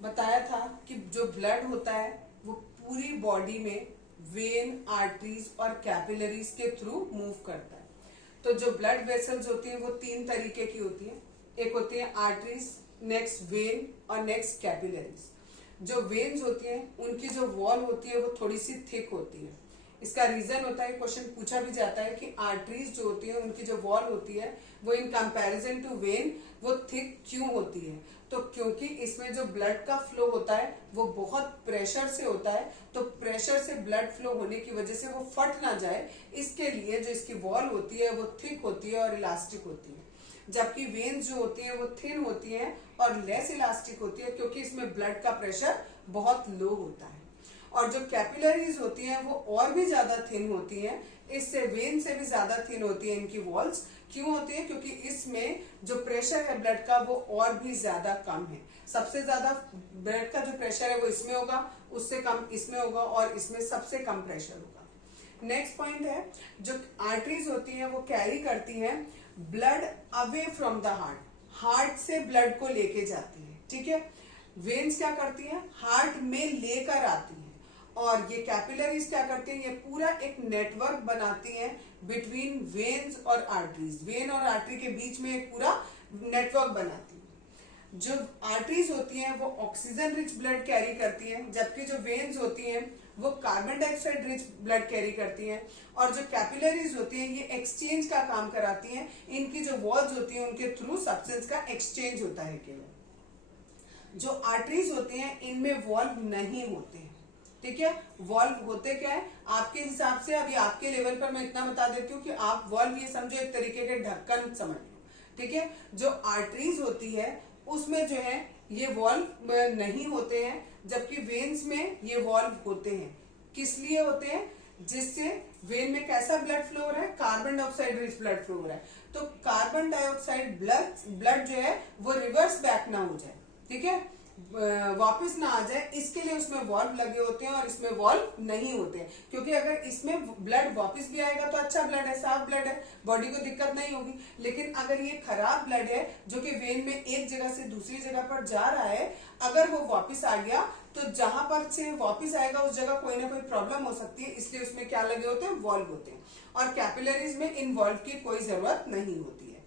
बताया था कि जो ब्लड होता है वो पूरी बॉडी में वेन, आर्टरीज और कैपिलरीज के थ्रू मूव करता है। तो जो ब्लड वेसल्स होती हैं वो तीन तरीके की होती हैं। एक होती है आर्टरीज, नेक्स्ट वेन और नेक्स्ट कैपिलरीज। जो वेन्स होती हैं उनकी जो वॉल होती है वो थोड़ी सी थिक होती है। इसका रीजन होता है, क्वेश्चन पूछा भी जाता है कि आर्टरीज जो होती है उनकी जो वॉल होती है वो इन कंपैरिजन टू वेन वो थिक क्यों होती है। तो क्योंकि इसमें जो ब्लड का फ्लो होता है वो बहुत प्रेशर से होता है, तो प्रेशर से ब्लड फ्लो होने की वजह से वो फट ना जाए, इसके लिए जो इसकी वॉल होती है वो थिक होती है और इलास्टिक होती है। जबकि वेन्स जो होती है वो थिन होती है और लेस इलास्टिक होती है, क्योंकि इसमें ब्लड का प्रेशर बहुत लो होता है। और जो कैपिलरीज होती हैं वो और भी ज्यादा थिन होती हैं, इससे वेन से भी ज्यादा थिन होती है इनकी वॉल्स। क्यों होती है? क्योंकि इसमें जो प्रेशर है ब्लड का वो और भी ज्यादा कम है। सबसे ज्यादा ब्लड का जो प्रेशर है वो इसमें होगा, उससे कम इसमें होगा और इसमें सबसे कम प्रेशर होगा। नेक्स्ट पॉइंट है, जो आर्टरीज होती हैं वो कैरी करती हैं blood away from the heart, heart से ब्लड को लेके जाती है। ठीक है, वेन्स क्या करती हैं? हार्ट में लेकर आती हैं। और ये कैपिलरीज क्या करती हैं? ये पूरा एक नेटवर्क बनाती हैं बिटवीन वेन्स और आर्टरीज, वेन और आर्टरी के बीच में एक पूरा नेटवर्क बनाती है। जो आर्टरीज होती हैं वो ऑक्सीजन रिच ब्लड कैरी करती हैं, जबकि जो वेन्स होती हैं वो carbon dioxide rich blood carry करती हैं। और जो कैपिलरीज होती हैं ये एक्सचेंज का काम कराती हैं, इनकी जो वॉल्स होती हैं उनके थ्रू सब्सटेंस का एक्सचेंज होता है केवल। जो आर्टरीज होती हैं इनमें वॉल्व नहीं होते हैं। ठीक है, वॉल्व होते क्या है आपके हिसाब से, अभी आपके लेवल पर मैं इतना बता देती हूँ कि आप वॉल्व ये समझो एक तरीके के ढक्कन समझ लो। ठीक है, जो आर्टरीज होती है उसमें जो है ये वॉल्व नहीं होते हैं, जबकि वेन्स में ये वॉल्व होते हैं। किस लिए होते हैं? जिससे वेन में कैसा ब्लड फ्लो हो रहा है? Carbon dioxide rich blood flow हो रहा है। तो कार्बन डाइऑक्साइड ब्लड जो है वो रिवर्स बैक ना हो जाए, ठीक है, वापस ना आ जाए, इसके लिए उसमें वॉल्व लगे होते हैं और इसमें वॉल्व नहीं होते हैं। क्योंकि अगर इसमें ब्लड वापस भी आएगा तो अच्छा ब्लड है, साफ ब्लड है, बॉडी को दिक्कत नहीं होगी। लेकिन अगर ये खराब ब्लड है जो कि वेन में एक जगह से दूसरी जगह पर जा रहा है, अगर वो वापस आ गया तो जहां पर से वापस आएगा उस जगह कोई ना कोई प्रॉब्लम हो सकती है, इसलिए उसमें क्या लगे होते हैं? वॉल्व होते हैं। और कैपिलरीज में इन वॉल्व की कोई जरूरत नहीं होती है।